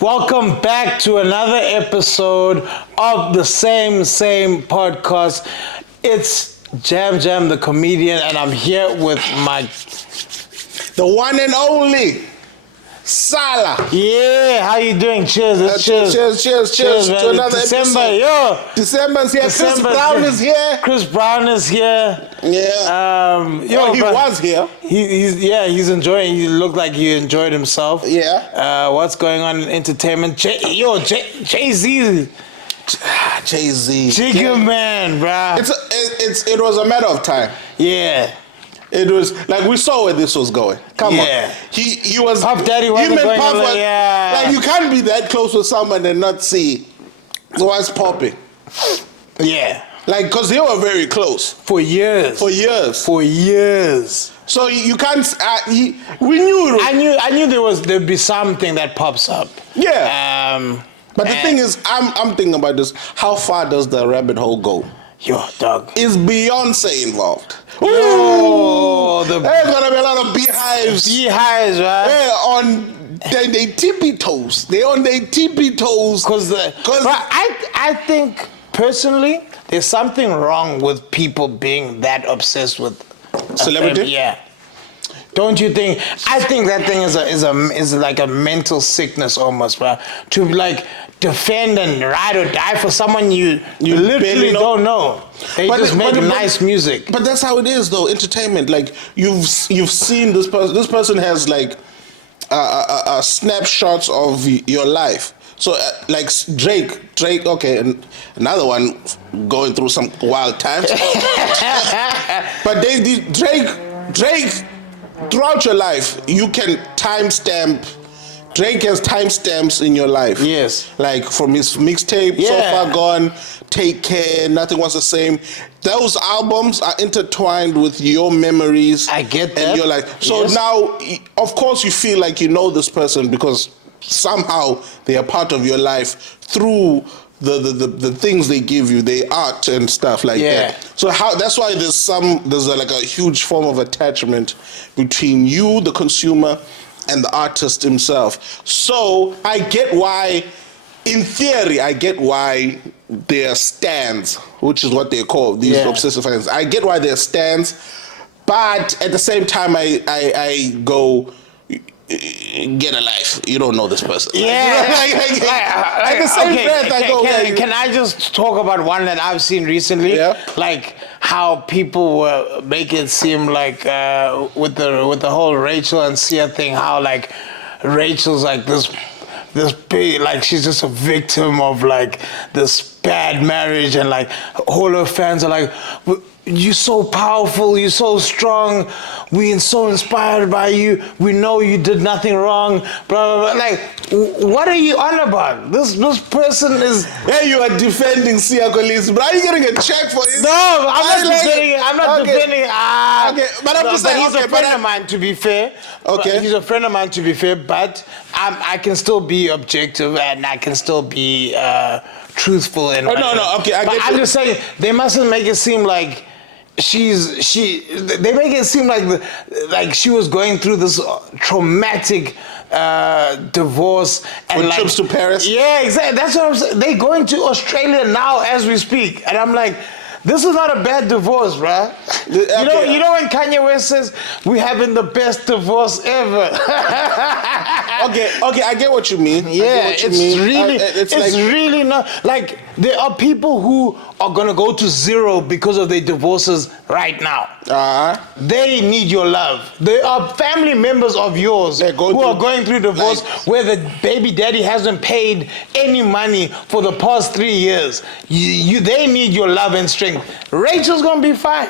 Welcome back to another episode of the same podcast. It's Jam Jam, the comedian, and I'm here with the one and only Sala. Yeah, how you doing? Cheers. Cheers to another December, episode. December's here. Chris Borwn is here. Chris Borwn is here. Yeah. He was here. He's enjoying. He looked like he enjoyed himself. Yeah. What's going on in entertainment? Jay-Z. Jay-Z. Jigga man, bruh. It was a matter of time. Yeah. It was like we saw where this was going. Come on. He was Puff Daddy wasn't going like you can't be that close with someone and not see what's popping. Yeah. Like, cause they were very close. For years. So you can't. We knew. I knew there'd be something that pops up. Yeah. But the thing is, I'm thinking about this. How far does the rabbit hole go? Yo, dog. Is Beyonce involved? Ooh, there's gonna be a lot of beehives. Beehives, right? Yeah, they tippy toes. They on their tippy toes. Cause I think personally, there's something wrong with people being that obsessed with celebrity. Yeah. Don't you think? I think that thing is like a mental sickness almost, bro. To like defend and ride or die for someone you literally don't know. They just make nice music. But that's how it is, though. Entertainment, like you've seen this person. This person has like snapshots of your life. So like Drake. Okay, and another one going through some wild times. But Drake. Throughout your life, you can timestamp. Drake has timestamps in your life. Yes. Like from his mixtape, So Far Gone, Take Care, Nothing Was the Same. Those albums are intertwined with your memories. I get that. And your life. So now, of course, you feel like you know this person because somehow they are part of your life through the things they give you, the art and stuff like that. So that's why there's like a huge form of attachment between you, the consumer, and the artist himself. So I get why, in theory, there are stands, which is what they're called, these obsessive fans. I get why they're stands, but at the same time, I go, get a life. You don't know this person. Yeah. Like the same breath I go. Can I just talk about one that I've seen recently? Yeah. Like how people were making it seem like with the whole Rachel and USiya thing, how like Rachel's like this big, like she's just a victim of like this bad marriage, and like all her fans are like, you're so powerful, you're so strong, we're so inspired by you, we know you did nothing wrong, blah, blah, blah. Like, what are you on about? This person is... Hey, you are defending Kholisi, but are you getting a check for it? No, I'm not defending it. I'm not defending it. Okay, but I'm just saying, he's a friend of mine, to be fair. Okay. He's a friend of mine, to be fair, but I can still be objective and I can still be truthful. No, okay, I'm just saying, they mustn't make it seem like they make it seem like she was going through this traumatic divorce and with like trips to Paris. Yeah, exactly. That's what I'm saying. They going to Australia now as we speak, and I'm like, this is not a bad divorce, bruh. You know when Kanye West says we having the best divorce ever. Okay, I get what you mean. Yeah, it's really not like there are people who are gonna go to zero because of their divorces right now. They need your love. There are family members of yours who are going through divorce where the baby daddy hasn't paid any money for the past 3 years. They need your love and strength. Rachel's gonna be fine.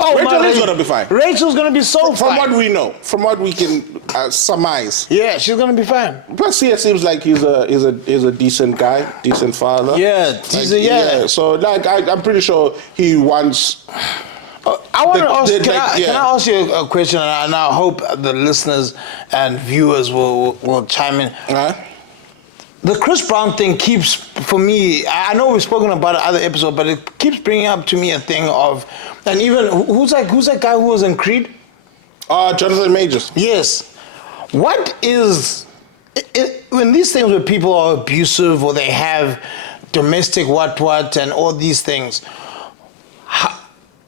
Rachel is gonna be fine. Rachel's gonna be fine. From what we know, from what we can surmise. Yeah, she's gonna be fine. Plus, he seems like he's a decent guy, decent father. Yeah, So like, I'm pretty sure he wants. I want to ask. Can I ask you a question? And I hope the listeners and viewers will chime in. The Chris Borwn thing keeps, for me, I know we've spoken about it other episode, but it keeps bringing up to me a thing of, and even who's that guy who was in Creed? Jonathan Majors. Yes. What is when these things where people are abusive or they have domestic what and all these things,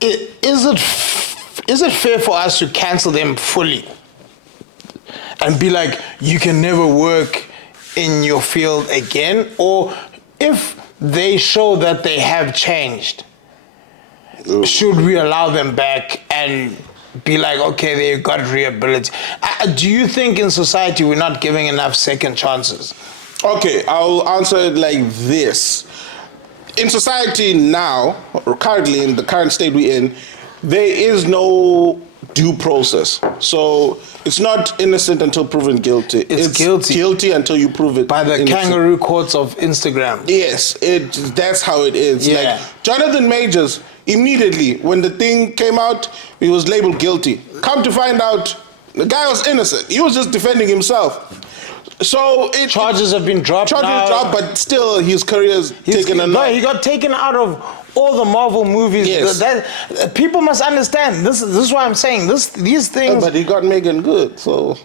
is it fair for us to cancel them fully and be like, you can never work in your field again? Or if they show that they have changed, should we allow them back and be like, okay, they got rehabilitation? Do you think in society we're not giving enough second chances? Okay, I'll answer it like this. In society now, or currently in the current state we're in, there is no due process. So it's not innocent until proven guilty. It's guilty. Guilty until you prove it. By the innocent. kangaroo courts of Instagram. Yes, that's how it is. Yeah. Like Jonathan Majors, immediately when the thing came out, he was labeled guilty. Come to find out, the guy was innocent. He was just defending himself. So charges have been dropped. But still his career's taken a knock. He got taken out of all the Marvel movies. Yes. People must understand. This is why I'm saying these things. But he got Megan good, so.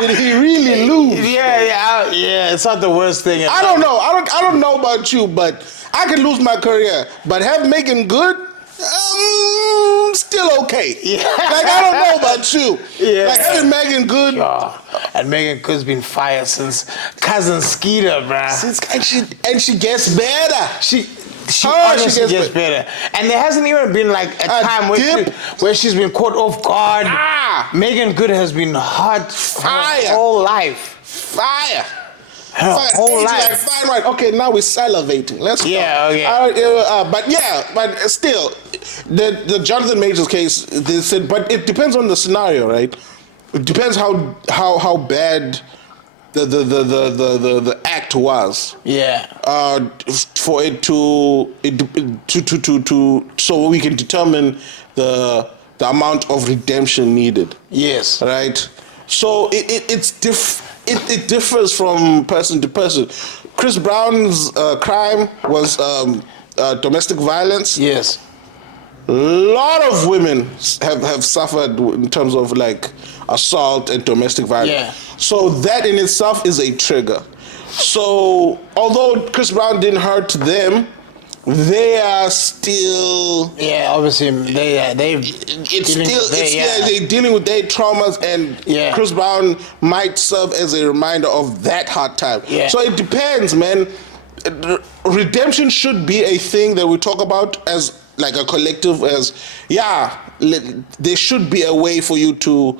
Did he really lose? Yeah. It's not the worst thing. I don't know. I don't know about you, but I could lose my career, but have Megan good. Still okay. Yeah. Like I don't know about you. Yeah. Like having Megan Good. Yeah. And Megan Good's been fired since Cousin Skeeter, bruh. And she gets better. She honestly gets better. And there hasn't even been like a time where she's been caught off guard. Megan Good has been hot her whole life. Fire. Her whole life. Like, fine, right. Okay, now we're salivating. Let's go. Okay. But still, the Jonathan Majors case, they said, but it depends on the scenario, right? It depends how bad the act was. Yeah. For it to so we can determine the amount of redemption needed. Yes. Right. So it differs from person to person. Chris Brown's crime was domestic violence. Yes. A lot of women have suffered in terms of like assault and domestic violence. Yeah. So that in itself is a trigger. So although Chris Brown didn't hurt them, they are still. Yeah, obviously they're dealing with their traumas, and Chris Brown might serve as a reminder of that hard time. Yeah. So it depends, man. Redemption should be a thing that we talk about as like a collective. There should be a way for you to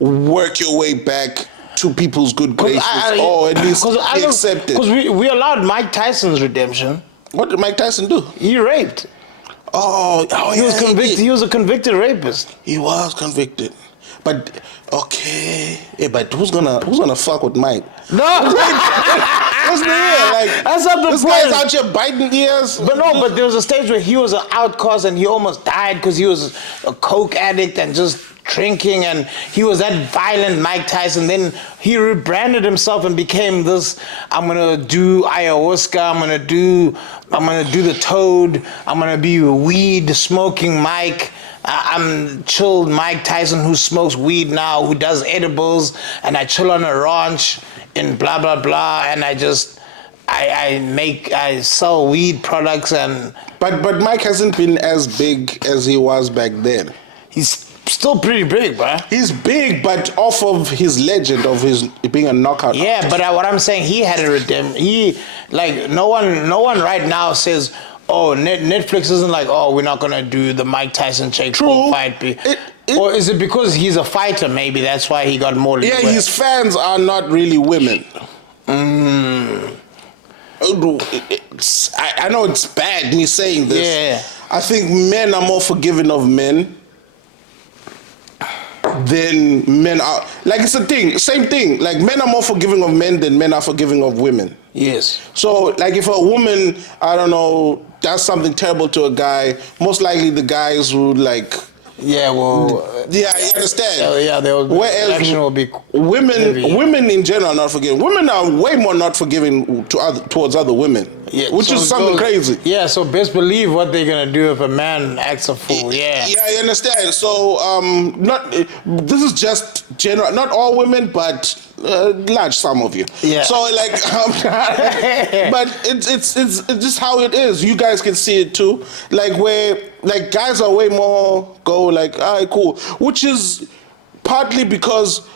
work your way back to people's good graces, or at least accept it. Because we allowed Mike Tyson's redemption. What did Mike Tyson do? He raped. He was convicted. He was a convicted rapist. He was convicted, but okay. Yeah, but who's gonna fuck with Mike? No. Let's be real. Like that's not the this point. guy's out here biting ears. But there was a stage where he was an outcast and he almost died because he was a coke addict and just drinking, and he was that violent Mike Tyson. Then he rebranded himself and became this, I'm gonna do ayahuasca, I'm gonna do the toad, I'm gonna be weed smoking Mike. I'm chilled Mike Tyson who smokes weed now, who does edibles, and I chill on a ranch in blah blah blah, and I sell weed products. And but Mike hasn't been as big as he was back then. He's still pretty big, bro. He's big, but off of his legend of his being a knockout. Yeah, artist. But what I'm saying, he had a redemption. He no one right now says, oh, Netflix isn't like, oh, we're not gonna do the Mike Tyson Jake Paul fight. Or is it because he's a fighter? Maybe that's why he got more. Yeah, his fans are not really women. I know it's bad me saying this. Yeah. I think men are more forgiving of men than men are. Like, it's a thing, same thing. Like, men are more forgiving of men than men are forgiving of women. Yes. So, like, if a woman, I don't know, does something terrible to a guy, most likely the guys would, like... Yeah, well... Yeah, you understand? The action will be... Women in general are not forgiving. Women are way more not forgiving towards other women. Yeah, which so is it something goes- crazy. Yeah, so best believe what they're gonna do if a man acts a fool. Yeah. Yeah, I understand. So, this is just general, not all women, but large some of you. Yeah. So, like, but it's just how it is. You guys can see it too. Like where, like guys are way more go like, all right, cool, which is partly because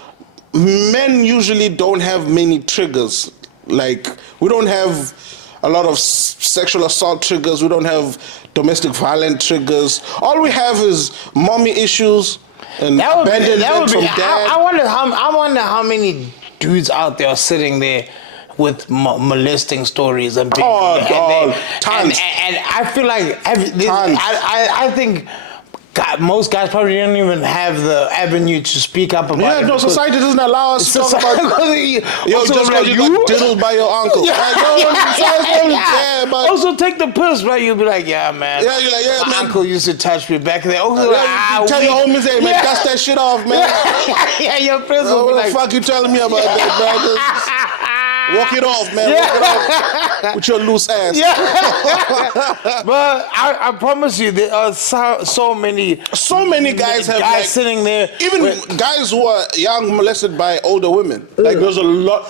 men usually don't have many triggers. Like we don't have a lot of sexual assault triggers. We don't have domestic violence triggers. All we have is mommy issues and abandonment from dad. I wonder how many dudes out there are sitting there with molesting stories and being, tons. And I feel like I think most guys probably don't even have the avenue to speak up about it. Yeah, no, society doesn't allow us to talk about yo, just because you got diddled by your uncle. Yeah. Like, yo, society doesn't care, but also take the piss, right? You'll be like, yeah, man. yeah, you're like, yeah, my man. uncle used to touch me back there. Also, You tell your homies, hey, man, dust that shit off, man. Yeah, your friends will What be the like, fuck you telling me about that, man? Walk it off, man. Walk it off with your loose ass. yeah. But I promise you, there are so many guys have like, sitting there. even guys who are young molested by older women. Like there's a lot.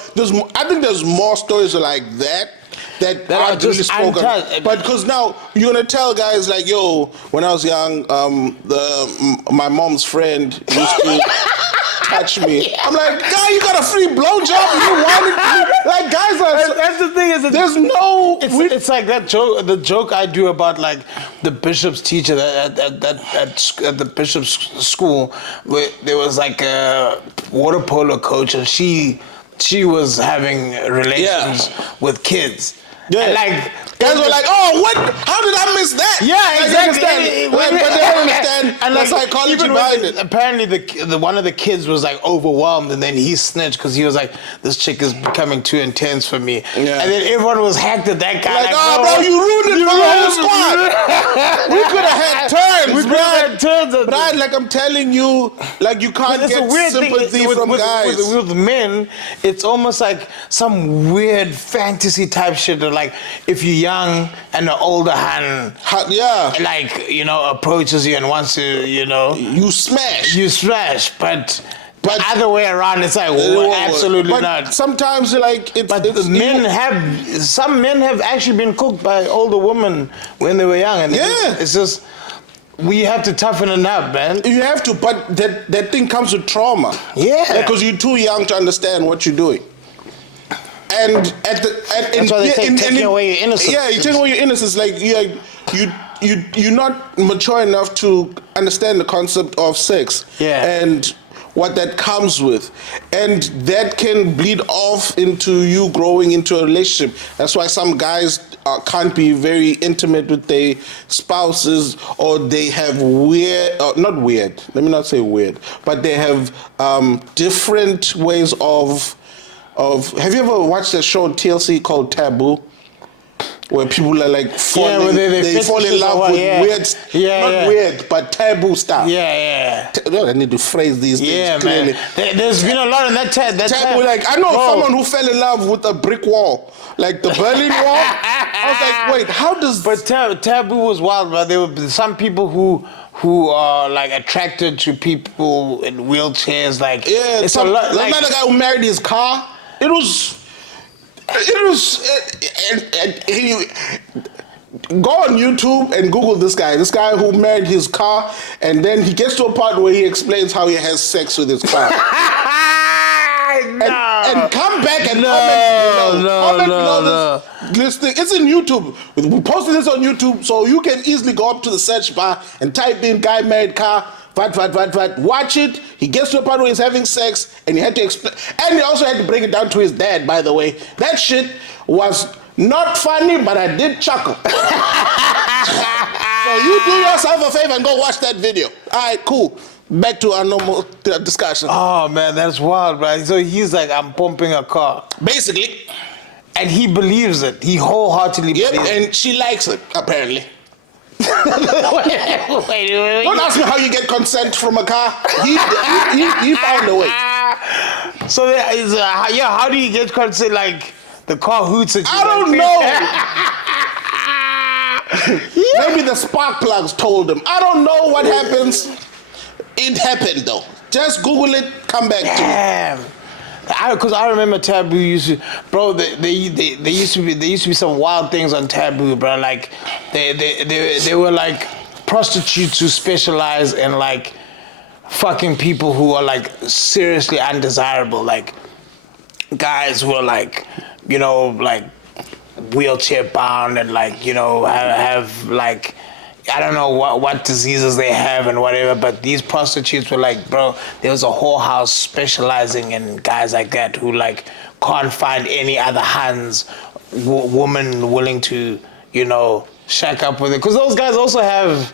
I think there's more stories like that are aren't really just spoken. untouched. But because now you're gonna tell guys like, yo, when I was young, my mom's friend used to touch me. I'm like, guy, you got a free blowjob and you want it? Like guys are. That's the thing is, There's no. it's like that joke. The joke I do about like the bishop's teacher at the bishop's school, where there was like a water polo coach, and she was having relations with kids. Yeah. And like guys were like, oh, what? How did I miss that? Yeah, like, exactly. But they don't understand and the like, psychology even behind when it. Apparently, the one of the kids was like overwhelmed, and then he snitched because he was like, "This chick is becoming too intense for me." Yeah. And then everyone was hacked at that guy. Like, oh, bro, you ruined it for the whole squad. We could have had turns, We could have had turns. But like I'm telling you, like you can't It's get a weird sympathy thing from guys. with men. It's almost like some weird fantasy type shit. That like if you're young and an older hand, like approaches you and wants to, you smash. But other way around, it's like absolutely but not. Sometimes like some men have actually been cooked by older women when they were young, and it's just. We have to toughen it up, man. You have to, but that thing comes with trauma. Yeah. Because you're too young to understand what you're doing. And that's why they say taking away your innocence. Yeah, you take away your innocence. Like you're not mature enough to understand the concept of sex. Yeah. And what that comes with, and that can bleed off into you growing into a relationship. That's why some guys can't be very intimate with their spouses, or they have not weird, let me not say weird, but they have different ways of. Have you ever watched a show on TLC called Taboo? Where people are like falling, they fall in love with weird, not weird, but taboo stuff. Yeah. I need to phrase these things clearly. Man. There's been a lot in that taboo. Like I know someone who fell in love with a brick wall, like the Berlin Wall. I was like, wait, how does? But taboo was wild, but there were some people who are like attracted to people in wheelchairs. Like it's a lot. Like another guy who married his car. Go on YouTube and Google this guy. This guy who married his car, and then he gets to a part where he explains how he has sex with his car. And come back and comment below this thing. It's in YouTube. We posted this on YouTube, so you can easily go up to the search bar and type in "guy married car." Watch it. He gets to a part where he's having sex, and he had to explain. And he also had to bring it down to his dad, by the way. That shit was not funny, but I did chuckle. So you do yourself a favor and go watch that video. All right, cool. Back to our normal discussion. Oh, man, that's wild, right? So he's like, I'm pumping a car. Basically. And he believes it. He wholeheartedly believes it. And she likes it, apparently. Wait. Don't ask me how you get consent from a car. He found a way. So how do you get consent? Like the car hoots at you. I don't know. Maybe the spark plugs told him. I don't know what happens. It happened though. Just Google it. Come back to me. Damn. Because I remember Taboo used to, bro. They used to be some wild things on Taboo, bro. Like they were like prostitutes who specialize in like fucking people who are like seriously undesirable, like guys who are like, you know, like wheelchair bound and like, you know, have like, I don't know what diseases they have and whatever, but these prostitutes were like, bro, there was a whorehouse specializing in guys like that who like can't find any other hands, woman willing to, you know, shack up with it. Because those guys also have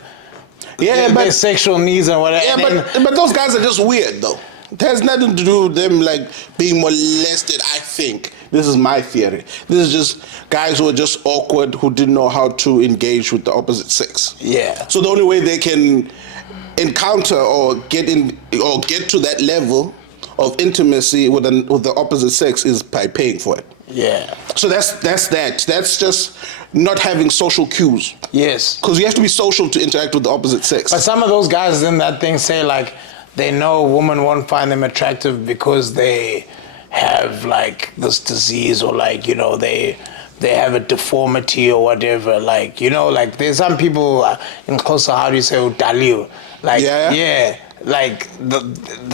their sexual needs and whatever. Yeah, but those guys are just weird though. It has nothing to do with them like being molested, I think. This is my theory. This is just guys who are just awkward, who didn't know how to engage with the opposite sex. Yeah. So the only way they can encounter or get to that level of intimacy with the opposite sex is by paying for it. Yeah. So that's that. That's just not having social cues. Yes. Because you have to be social to interact with the opposite sex. But some of those guys in that thing say like they know a woman won't find them attractive because they have like this disease or like, you know, they have a deformity or whatever, like, you know, like there's some people in Xhosa, how do you say udaliwe, like like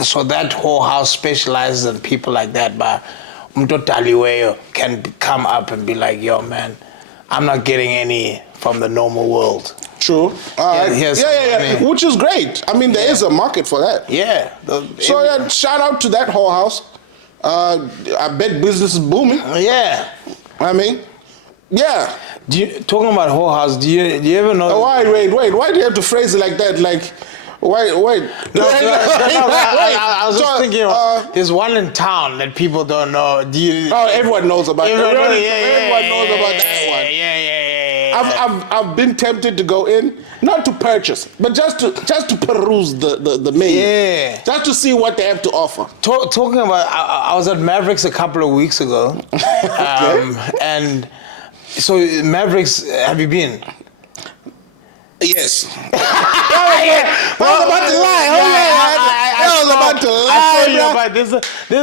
so that whole house specializes in people like that, but umuntu odaliweyo can come up and be like, yo man, I'm not getting any from the normal world. True. Yeah. Which is great. I mean, there is a market for that. Yeah. So shout out to that whole house. I bet business is booming. Yeah. I mean, yeah. Talking about whorehouse, do you ever know? Oh, wait. Why do you have to phrase it like that? Like, wait. No, I was just thinking, there's one in town that people don't know. Everyone knows about that. Everyone knows about that one. Yeah. I've been tempted to go in, not to purchase, but just to peruse the menu. Yeah. Just to see what they have to offer. Talking about, I was at Mavericks a couple of weeks ago. And so Mavericks, have you been? Yes. I was about to lie. I was about to lie.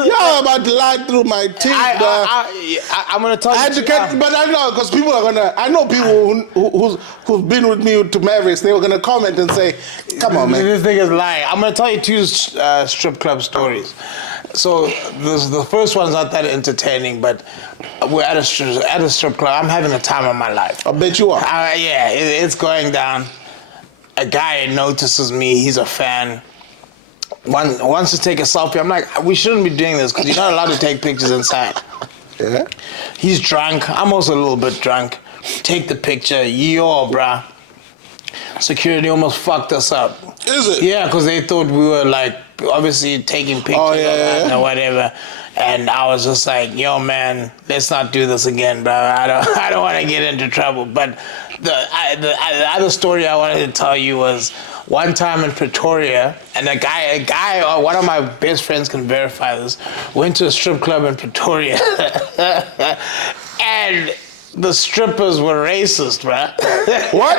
Y'all about to lie through my teeth. I'm gonna tell you. But I know because people are gonna. I know people who've been with me to Mavericks. They were gonna comment and say, "Come on, man, this thing is lying." I'm gonna tell you two strip club stories. So the first one's not that entertaining, but we're at a strip club. I'm having the time of my life. I bet you are. It's going down. A guy notices me. He's a fan. Wants to take a selfie. I'm like, we shouldn't be doing this because you're not allowed to take pictures inside. Yeah. He's drunk. I'm also a little bit drunk. Take the picture. Yo, bruh. Security almost fucked us up. Is it? Yeah, because they thought we were like obviously taking pictures or whatever. And I was just like, yo man, let's not do this again, bro. I don't want to get into trouble. But the other story I wanted to tell you was one time in Pretoria, and a guy, one of my best friends can verify this, went to a strip club in Pretoria, and the strippers were racist, bro. What?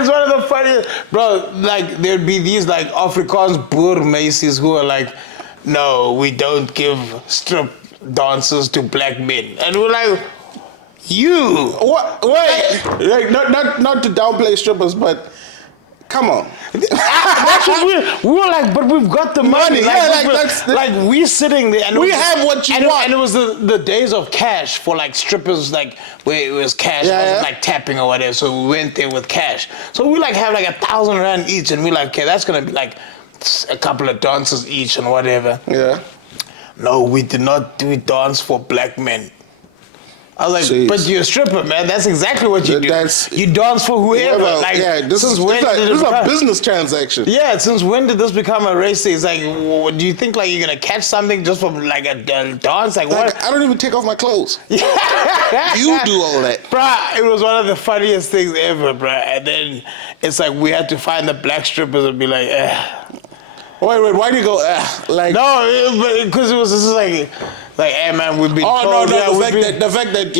It's one of the funniest, bro. Like there'd be these like Afrikaans boer Macy's who are like, no, we don't give strip dancers to black men, and we're like, you what? Wait, like not to downplay strippers, but come on. That's what we were like, but we've got the money. Like we sitting there, and we have what you want. And it was the days of cash for like strippers, like where it was cash, it wasn't like tapping or whatever. So we went there with cash. So we like have like 1,000 rand each, and we like, okay, that's gonna be like a couple of dances each and whatever. Yeah. No, we did not do dance for black men. I was like, but you're a stripper, man. That's exactly what you do. You dance for whoever. This is a business transaction. Yeah, since when did this become a race thing? It's like, do you think like you're gonna catch something just from like a dance? Like what? I don't even take off my clothes. You do all that. Bruh, it was one of the funniest things ever, bruh. And then it's like we had to find the black strippers and be like, Wait, why do you go, like... No, because it was just like, hey man, we've been told. The fact that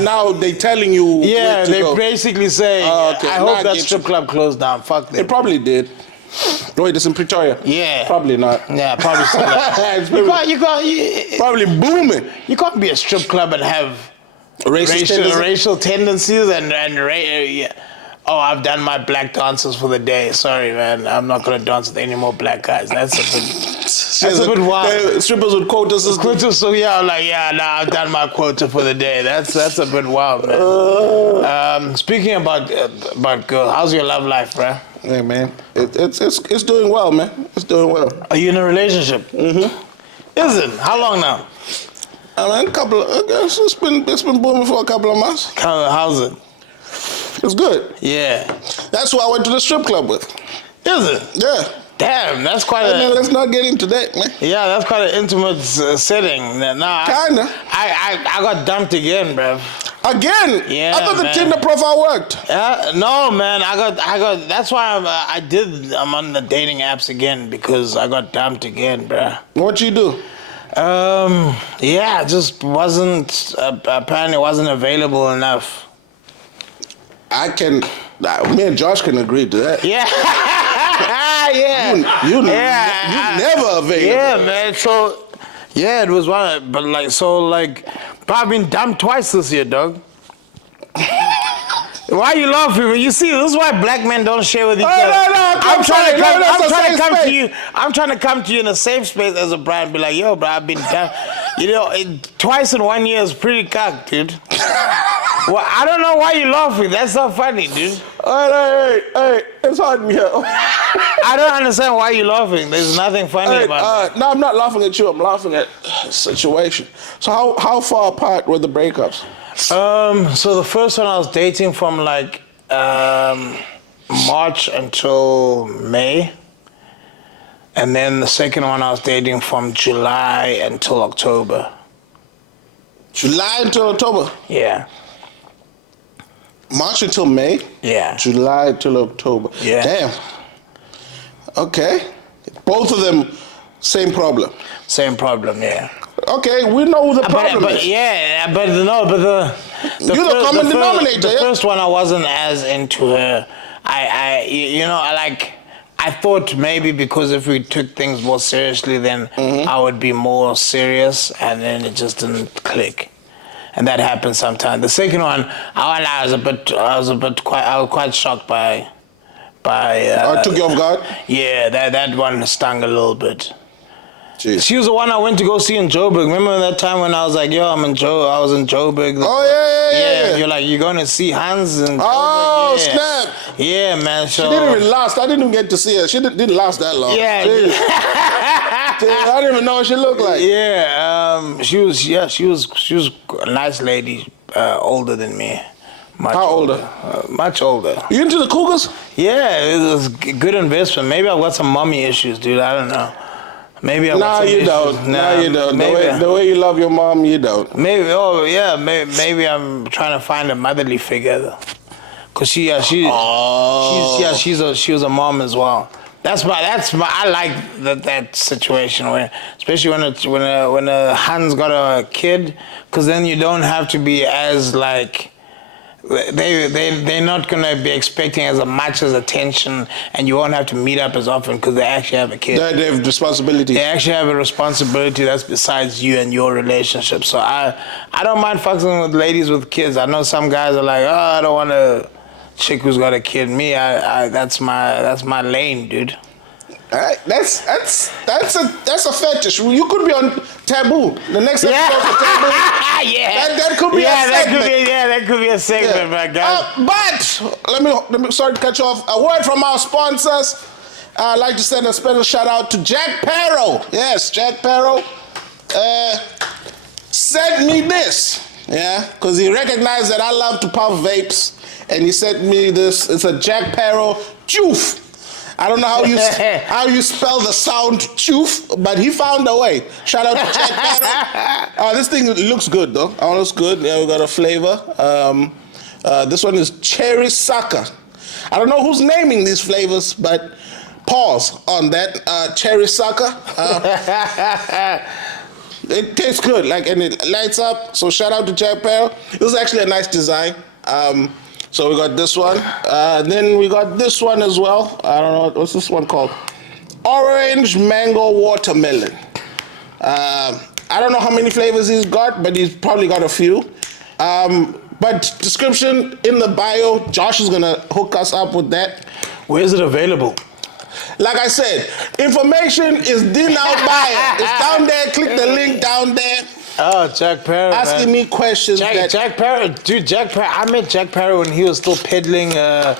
now they telling you where to they go. basically say, I hope that strip club closed down. Fuck them. It probably did. Wait, it's in Pretoria? Yeah. Probably not. Yeah, probably still not. you can't, probably booming. You can't be a strip club and have racial tendencies and oh, I've done my black dances for the day. Sorry, man. I'm not going to dance with any more black guys. That's a bit wild. Strippers with quotas. So I've done my quota for the day. That's a bit wild, man. Speaking about girls, how's your love life, bro? Hey, man. It's doing well, man. It's doing well. Are you in a relationship? Mm-hmm. Is it? How long now? I mean, it's been booming for a couple of months. How's it? It's good. Yeah. That's who I went to the strip club with. Is it? Yeah. Damn, that's quite let's not get into that, man. Yeah, that's quite an intimate setting. Nah, Kinda. I got dumped again, bro. Again? Yeah, I thought the Tinder profile worked. No, man. I got. That's why I'm on the dating apps again because I got dumped again, bro. What you do? Yeah, just wasn't apparently wasn't available enough. Me and Josh can agree to that. Yeah. Yeah. You never available. Yeah, man. So, yeah, it was one, but I've been dumped twice this year, dog. Why are you laughing? You see, this is why black men don't share with each other. No, I'm trying to come to you. I'm trying to come to you in a safe space as a brand. Be like, yo, bro, I've been dumped. Twice in 1 year is pretty cocked, dude. Well, I don't know why you're laughing. That's not funny, dude. Hey, it's hard in here. I don't understand why you're laughing. There's nothing funny about it. No, I'm not laughing at you. I'm laughing at the situation. So how far apart were the breakups? So the first one I was dating from March until May. And then the second one I was dating from July until October. July until October? Yeah. March until May? Yeah. July till October. Yeah. Damn. Okay. Both of them, same problem. Same problem, yeah. Okay, we know who the problem is. Yeah, but the you're the common denominator. The first one I wasn't as into her. I thought maybe because if we took things more seriously, then I would be more serious, and then it just didn't click. And that happens sometimes. The second one, I was quite shocked by. Took you off guard? Yeah, that one stung a little bit. Jeez. She was the one I went to go see in Joburg. Remember that time when I was like, yo, I was in Joburg. Oh, yeah. You're like, you're going to see Hans and oh, snap. Yeah, man. So, she didn't even last. I didn't even get to see her. She didn't last that long. Yeah. I didn't even know what she looked like. Yeah. She was a nice lady, older than me. How older? Much older. You into the Cougars? Yeah, it was a good investment. Maybe I've got some mommy issues, dude. I don't know. Maybe I've got some issues. No, you don't. The way you love your mom, you don't. Maybe. Oh, yeah. Maybe I'm trying to find a motherly figure, though. Cause she was a mom as well. I like that situation where, especially when a Han's got a kid, cause then you don't have to be as like. They're not gonna be expecting as much as attention, and you won't have to meet up as often because they actually have a kid. They have responsibility. They actually have a responsibility that's besides you and your relationship. So I don't mind fucking with ladies with kids. I know some guys are like, oh, I don't want a chick who's got a kid. Me, that's my lane, dude. All right, that's a fetish. You could be on Taboo. The next episode for Taboo. Yeah. That could be a segment. That could be a segment, my guy. But let me sorry to cut you off. A word from our sponsors. I'd like to send a special shout out to Jack Parow. Yes, Jack Parow sent me this. Yeah, because he recognized that I love to puff vapes, and he sent me this. It's a Jack Parow Choof. I don't know how you spell the sound choof, but he found a way. Shout out to Jack Parow. This thing looks good though. It looks good. Yeah, we got a flavor. This one is cherry sucker. I don't know who's naming these flavors, but Pause on that cherry sucker. It tastes good, like, and it lights up. So shout out to Jack Parow. It was actually a nice design. So we got this one. Then we got this one as well. I don't know, what's this one called? Orange mango watermelon. I don't know how many flavors he's got, but he's probably got a few. But description in the bio, Josh is gonna hook us up with that. Where is it available? Like I said, information is in our bio. It's down there. Click the link down there. Oh, Jack Parow. Asking me questions. Jack Parow, dude. Jack Parow. I met Jack Parow when he was still peddling a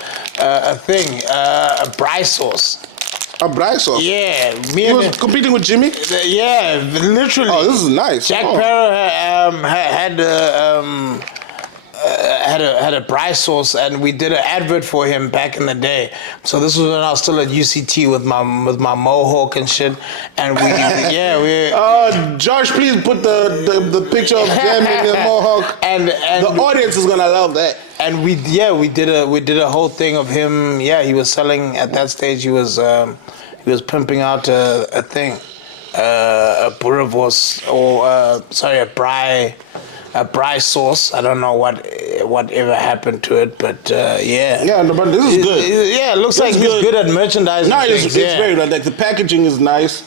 braai sauce. A braai sauce? Yeah, he was competing with Jimmy. Yeah, literally. Oh, this is nice. Jack Parow had a braai sauce, and we did an advert for him back in the day. So this was when I was still at UCT with my mohawk and shit. And we Josh, please put the picture of them in the mohawk. And the audience is gonna love that. And we did a whole thing of him. Yeah, he was selling at that stage. He was pimping out a thing, a boerewors a braai sauce. I don't know whatever happened to it, but yeah. Yeah, but this is good. It looks like he's good at merchandising. No, it's very good. Like the packaging is nice.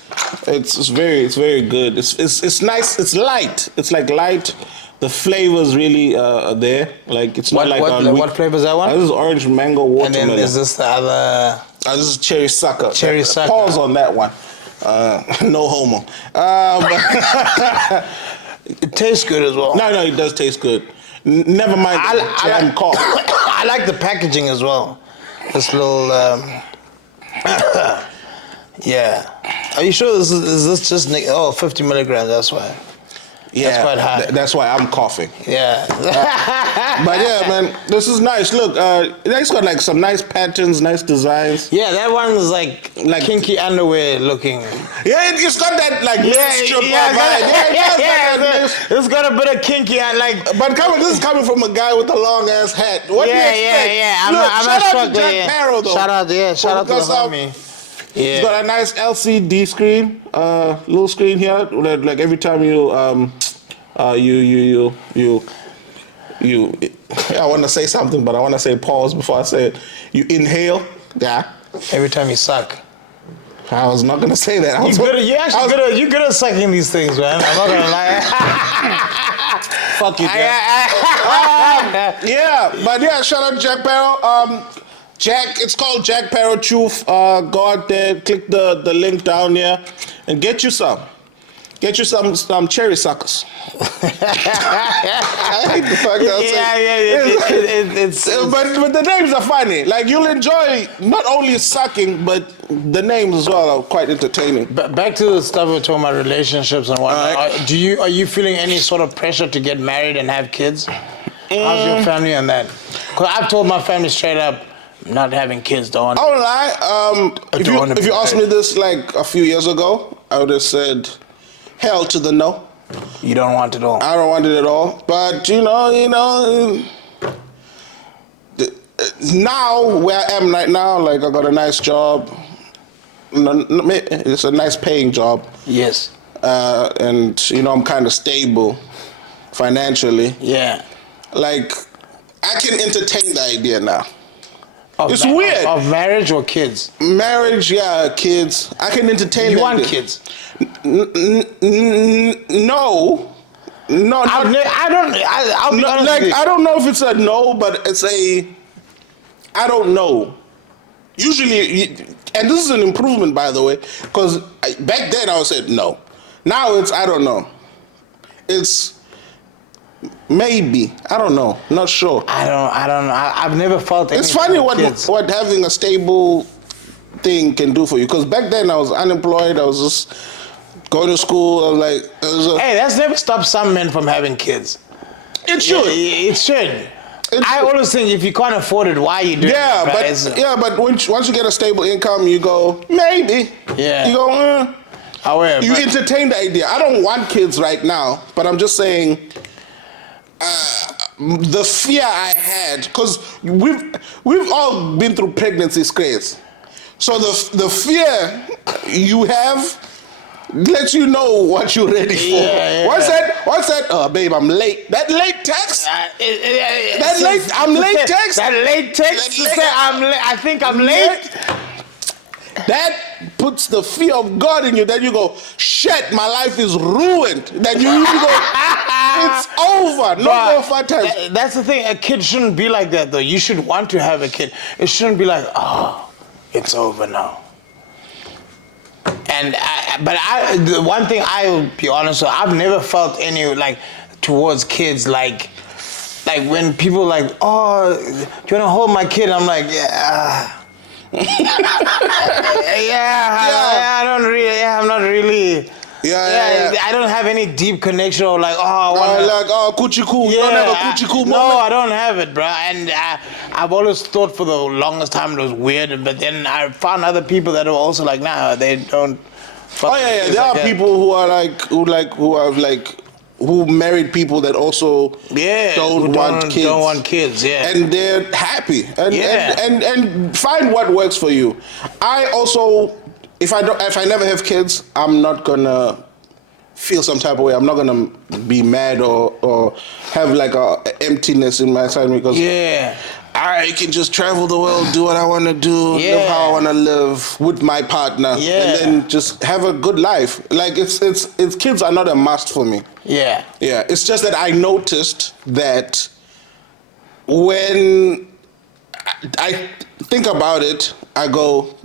It's very good. It's nice. It's light. It's like light. The flavors really are there. Like it's not what flavor is that one? This is orange mango watermelon. And then is this the other? This is cherry sucker. Cherry sucker. Pause on that one. No homo. It tastes good as well. No, it does taste good. Never mind. I'm caught. I like the packaging as well. This little, yeah. Are you sure is this just 50 milligrams? That's why. Yeah, that's quite high. That's why I'm coughing. Yeah. But yeah, man, this is nice. Look, it's got like some nice patterns, nice designs. Yeah, that one's like kinky underwear looking. Yeah, it's got that like it's got a bit of kinky and like. But this is coming from a guy with a long ass hat. What do you expect? Yeah. Look, I'm shout not out to Jack Parow though. Shout out to the homie. Yeah. It's got a nice LCD screen, little screen here. Like every time you I want to say something, but I want to say pause before I say it. You inhale, yeah. Every time you suck. I was not gonna say that. You're good at sucking these things, man. I'm not gonna lie. Fuck you, Jack. Yeah, but yeah, shout out to Jack Parow. It's called Jack Parow Truth. Go out there, click the link down here, and get you some. Get you some cherry suckers. I hate the fact that but the names are funny. Like you'll enjoy not only sucking, but the names as well are quite entertaining. Back to the stuff we're talking about, relationships and whatnot. Right. Are you feeling any sort of pressure to get married and have kids? How's your family on that? Because I've told my family straight up, not having kids, don't. I won't lie. If you asked me this like a few years ago, I would have said, hell to the no. You don't want it all. I don't want it at all. But now where I am right now, like I got a nice job. It's a nice paying job. Yes. And I'm kind of stable financially. Yeah. Like I can entertain the idea now. It's weird. Of marriage or kids? Marriage, yeah, kids. I can entertain. You want kids? No. I'll be honest with you. I don't know if it's a no, but it's a. I don't know. Usually, and this is an improvement, by the way, because back then I would say no. Now it's I don't know. It's. Maybe. I don't know. Not sure. I don't know. I've never felt anything. It's funny what having a stable thing can do for you. Because back then I was unemployed. I was just going to school. I was like... Hey, that's never stopped some men from having kids. It should. It should. I always think if you can't afford it, why are you doing it? But once you get a stable income, you go, maybe. Yeah. You go, However, you entertain the idea. I don't want kids right now, but I'm just saying... the fear I had, because we've all been through pregnancy scares. So the fear you have lets you know what you're ready for. Yeah. What's that? Oh, babe, I'm late. That late text? I'm late text? That late text to say I think I'm late? That puts the fear of God in you. Then you go, shit, my life is ruined. Then you go, it's over. No more fun times. That's the thing. A kid shouldn't be like that, though. You should want to have a kid. It shouldn't be like, oh, it's over now. And the one thing I'll be honest with, I've never felt any like towards kids like when people like, oh, do you want to hold my kid? I'm like, yeah. I don't really. Yeah, I'm not really. Yeah. I don't have any deep connection or like, coochie cool. You don't have a coochie cool moment? No, I don't have it, bro. And I've always thought for the longest time it was weird, but then I found other people that are also like, nah, they don't. There are people who are who married people that also don't want kids, and they're happy and find what works for you. I also, if I never have kids, I'm not gonna feel some type of way. I'm not gonna be mad or have like a emptiness in my side because I can just travel the world, do what I want to do, live how I want to live with my partner, and then just have a good life. Like it's kids are not a must for me. Yeah. It's just that I noticed that when I think about it, I go,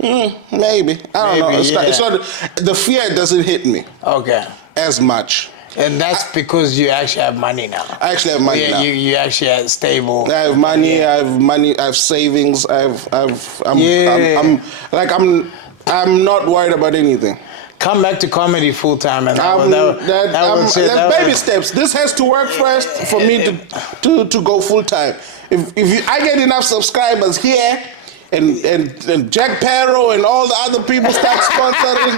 maybe. I don't know. It's not. The fear doesn't hit me. Okay. As much. And that's because you actually have money now. I actually have money now. You actually are stable. I have money. I have savings. I'm not worried about anything. Come back to comedy full time, and that's baby steps. This has to work first for me to go full time. If I get enough subscribers here, and Jack Parow and all the other people start sponsoring.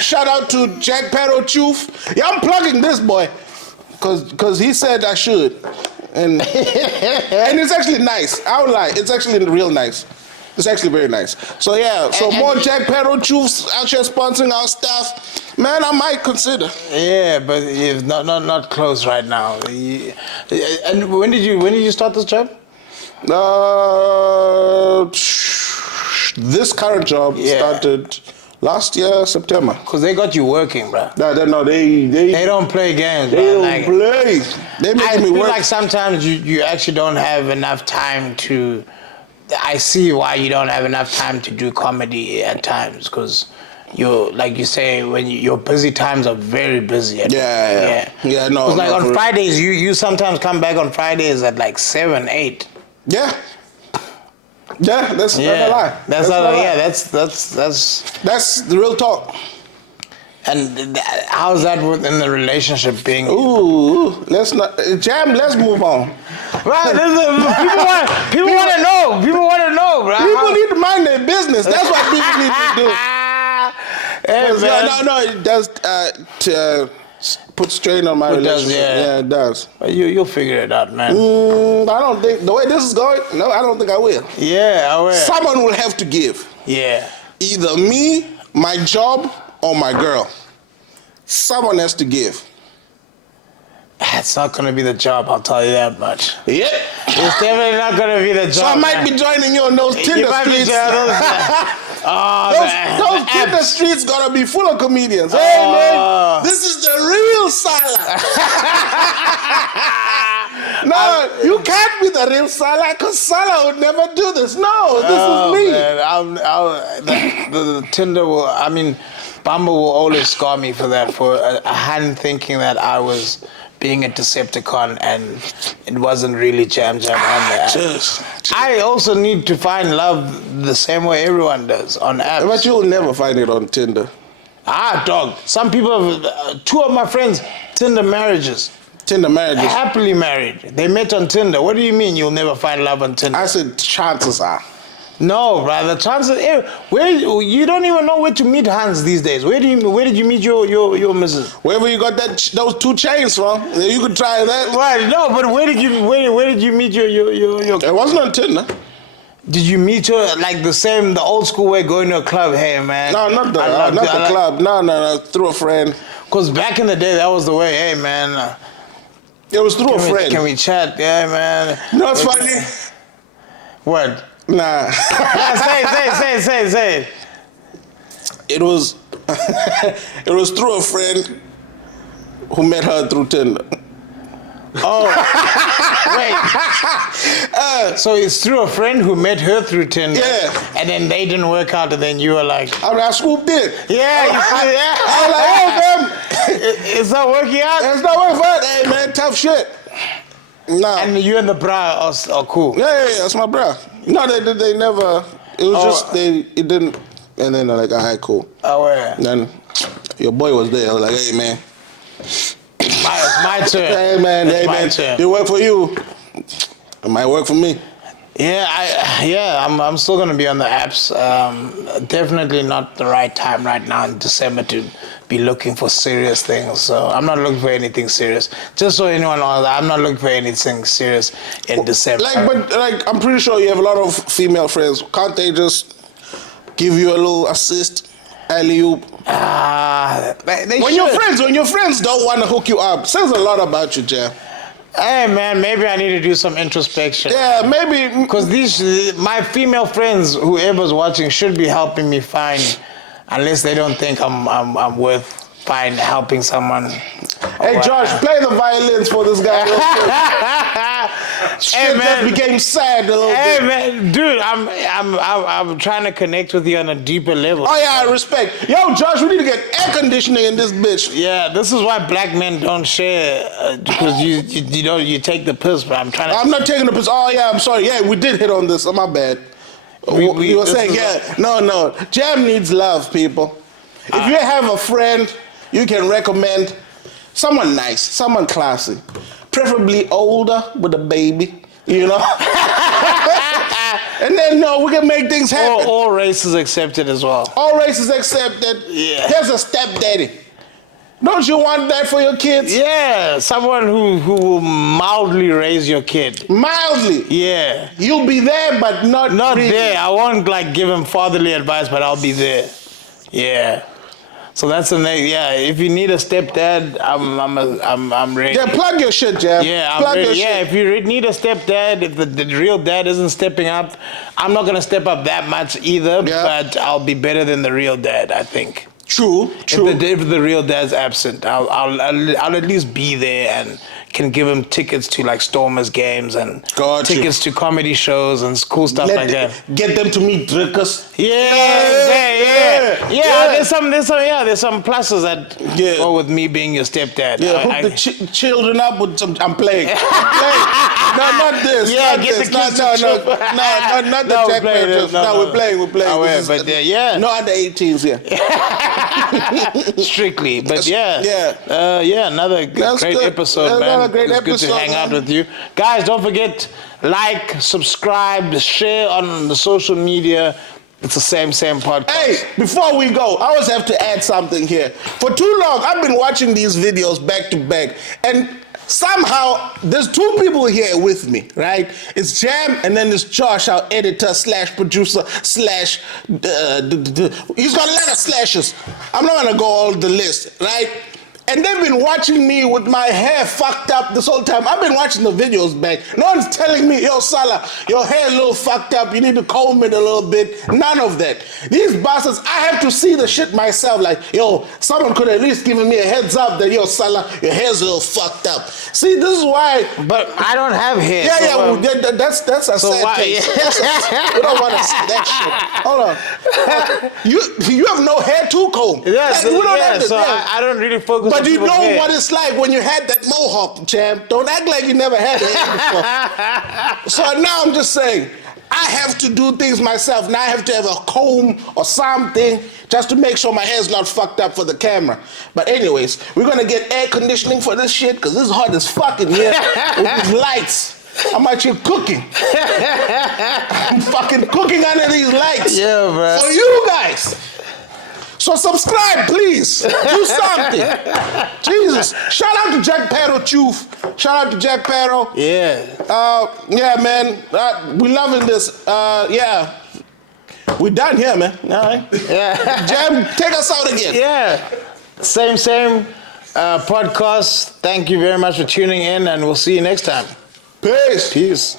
Shout out to Jack Parow Choof. Yeah, I'm plugging this boy because he said I should, and it's actually nice. I won't lie, it's actually real nice. It's actually very nice. So more Jack Parow Choofs out here sponsoring our stuff. Man, I might consider. Yeah, but if not close right now. And when did you start this job? This current job started last year, September. Because they got you working, bro. No, they don't play games, bro. They don't play. They make me work. I feel like sometimes you actually don't have enough time to... I see why you don't have enough time to do comedy at times, because you're, like you say, when your busy times are very busy. No. Because like on Fridays, you sometimes come back on Fridays at like 7, 8. Yeah, that's not a lie. That's the real talk. And how's that within the relationship being? Let's not Jam. Let's move on. Right, people want to know. People want to know, bro. People need to mind their business. That's what people need to do. No, it does put strain on my relationship. It does. You'll figure it out, man. I don't think the way this is going. No, I don't think I will. Yeah, I will. Someone will have to give. Yeah. Either me, my job, or my girl. Someone has to give. It's not going to be the job, I'll tell you that much. Yep. It's definitely not going to be the job. So I might be joining you on those Tinder streets. Those Tinder streets gotta be full of comedians. Hey man, this is the real Sala. No, you can't be the real Sala because Sala would never do this. No, this is me. Man, the Tinder will, Bumble will always scar me for that, for a hand thinking that I was being a Decepticon and it wasn't really Jam Jam on there. I also need to find love the same way everyone does on apps. But you'll never find it on Tinder. Dog. Some people, two of my friends, Tinder marriages. Happily married. They met on Tinder. What do you mean you'll never find love on Tinder? I said chances are. No, brother. Chances. Where you don't even know where to meet Hans these days. Where did you meet your missus? Wherever you got those 2 chains from, you could try that. Right. No, but where did you meet your? It wasn't on Tinder. Did you meet her like the old school way, going to a club? Hey, man. No, not the club. No, through a friend. Because back in the day, that was the way. Hey, man. It was through a friend. Can we chat? Yeah, man. No, it's funny. What? Nah. Yeah, say. It was it was through a friend who met her through Tinder. Oh, wait. So it's through a friend who met her through Tinder. Yeah. And then they didn't work out, and then you were like, I swooped in. Yeah, I was like, oh, man. It's not working out? It's not working out. Hey, man, tough shit. Nah. And you and the bra are cool. Yeah, that's my bra. No, they never. It was just, it didn't. And then they're like, all right, cool. Oh, yeah. And then your boy was there. I was like, hey, man. It's my turn. Hey, man. It work for you. It might work for me. Yeah, I'm still gonna be on the apps. Definitely not the right time right now in December to be looking for serious things. So I'm not looking for anything serious. Just so anyone knows, I'm not looking for anything serious in December. But I'm pretty sure you have a lot of female friends. Can't they just give you a little assist, alley-oop? When your friends don't want to hook you up, says a lot about you, Jam. Hey man, maybe I need to do some introspection. Yeah, maybe because my female friends, whoever's watching, should be helping me find, unless they don't think I'm worth helping someone. Hey Josh, play the violins for this guy. Shit, that became sad a little bit. Hey man, dude, I'm trying to connect with you on a deeper level. Oh yeah, respect. Yo, Josh, we need to get air conditioning in this bitch. Yeah, this is why black men don't share because you take the piss. But I'm not taking the piss. Oh yeah, I'm sorry. Yeah, we did hit on this. Oh, my bad. You were saying no. Jam needs love, people. If you have a friend, you can recommend someone nice, someone classy, preferably older with a baby, you know? And then, we can make things happen. All races accepted as well. All races accepted. Yeah. Here's a stepdaddy. Don't you want that for your kids? Yeah, someone who will mildly raise your kid. Mildly? Yeah. You'll be there, but not really. There. I won't give him fatherly advice, but I'll be there. Yeah. So that's the next. Yeah, if you need a stepdad, I'm ready. Yeah, plug your shit, Jam. Yeah, I'm ready. If you need a stepdad, if the real dad isn't stepping up, I'm not gonna step up that much either. Yeah. But I'll be better than the real dad, I think. True. If the real dad's absent, I'll at least be there and can give him tickets to like Stormers games and tickets to comedy shows and cool stuff like that. Get them to meet Drickers. Yeah. There's some pluses that go with me being your stepdad. Yeah, hook the children up with some. I'm playing. No, not this. Yeah, not get this. the kids not the Jack Panthers. No, we're playing. No under 18s here. Strictly, but another great episode, man. It's good to hang out with you guys. Don't forget, like, subscribe, share on the social media. It's the same podcast. Hey, before we go, I always have to add something here. For too long, I've been watching these videos back to back, and somehow there's two people here with me, right? It's Jam, and then there's Josh, our editor / producer / he's got a lot of slashes. I'm not gonna go all the list, right? And they've been watching me with my hair fucked up this whole time. I've been watching the videos back. No one's telling me, yo, Sala, your hair a little fucked up. You need to comb it a little bit. None of that. These bastards, I have to see the shit myself. Like, yo, someone could at least give me a heads up that, yo, Sala, your hair's a little fucked up. See, this is why. But I don't have hair. That's a sad case. We don't want to see that shit. Hold on. You have no hair to comb. Yes, we don't have this. So I don't really focus. But you know what it's like when you had that mohawk, Jam. Don't act like you never had hair before. So now I'm just saying, I have to do things myself. Now I have to have a comb or something just to make sure my hair's not fucked up for the camera. But anyways, we're gonna get air conditioning for this shit because this is hot as fuck in here with these lights. I'm actually cooking. I'm fucking cooking under these lights. Yeah, bro. For you guys. So subscribe, please. Do something. Jesus. Shout out to Jack Parow, Choof. Shout out to Jack Parow. Yeah. Yeah, man. We loving this. Yeah. We done here, man. All right. Yeah. Jam, take us out again. Yeah. Same podcast. Thank you very much for tuning in, and we'll see you next time. Peace. Peace.